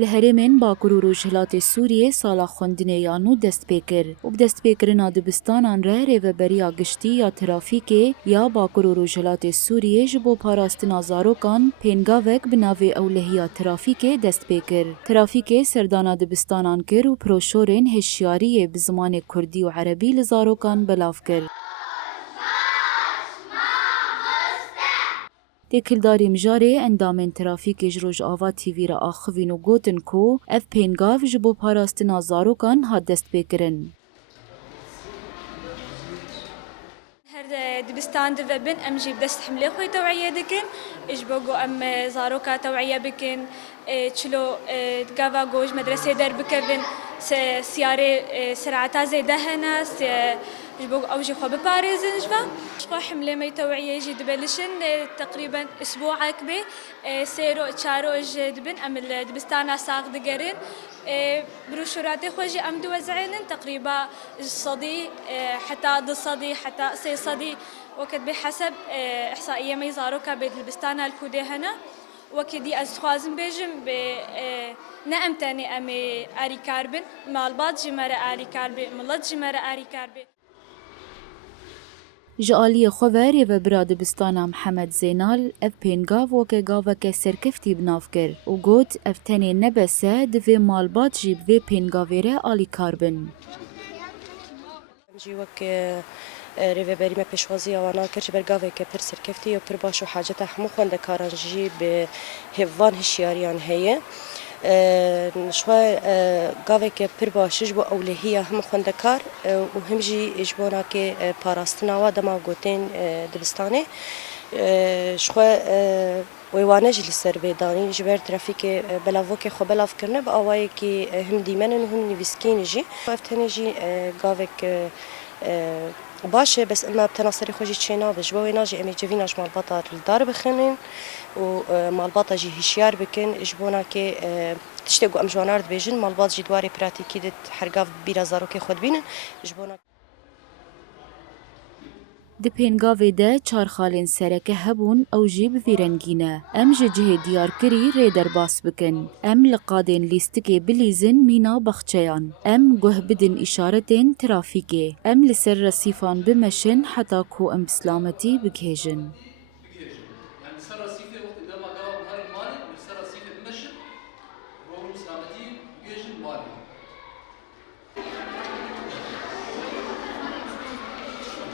لهرمین باکور و روجهلات سوریه سالا خوندنه یانو دست پیکر و بدست پیکرنا دبستانان ره ریوبریا گشتی یا ترافیک یا باکور و روجهلات سوریه جبو پاراستنا زاروکان پینگاوک بناوی اولهیا ترافیک دست پیکر. ترافیک سردانا دبستانان کر و پروشورین هشیاری بزمان کردی و عربی لزاروکان بلاف کر. تکلداری مجاره اندامن ترافیک جروج آوا تیوی را آخوین و گوتن کو اف پینگاو جبو پاراستنا زاروکان ها دست بکرن. هر دبستان دبن ام جيب دست حمله خوي توعية دكن ايش بوجو ام زاروكا توعية بكن تشلو تقافا جوج مدرسة در بكبن سيارة سرعتها زيادة هنا جبوج أوجي خو بباريزن جوا شخو حملة مي توعية جي دبلشن تقريبا أسبوع عقبة سيرو تشارو جي دبن ام الدبستان ساق دقرن بروشوراتي خوجي ام دوزعين تقريبا صدي حتى ضد صدي حتى سي صدي وكد بحسب إحصائية مي زاروكا بالدبستان الكودي هنا وكدي أزخوازن بيجم نأم تاني أمي آري كاربن مالبات جمرة آري كاربن ملت جمرة آري كاربن جالی خواری و براد بستانا محمد زینال اف پینگاو و که گاو که سرکفتی بناف کر و گوت اف تنی نبسه دوی مالبات جیب وی پینگاویره آلی کاربن. جی وک ریوبری ما پیشوازی آوانا کرد برگاوی که پر سرکفتی و پر باش و حاجت همو خونده کارانجی به هوان هشیاریان هیه. شوي قاوك برباشج بو أولهية هم خندكار وهم جي إجبونا كي باراستنا ودما قوتين دبستاني شوي ويوانج لسر بيداني جبر ترافيك بلافوك خو بلاف كرنب أواي كي هم ديمن هم نفسكين جي افتني جي قاوك باشه بس اما بتناصري خوجي تشينا بجبوي ناجي امي جويناش مال بطار الدار بخنين ومال بطا جي هشيار بكن اجبونا كي تشتاقوا ام جوانارد بيجن مال بط جي دواري براتيكي دت حرقاف بيرا زاروكي خود بين اجبونا د پینگاوی ده چار خالین سرکه هبون او جیب ویرنگینه. ام جه دیار کری ری در باس بکن. ام لقادین لیستکی بلیزن مینا بخچیان. ام گوه بدن اشارتین ترافیکی. ام لسر رسیفان بمشن حتا کو ام بسلامتی بگهجن.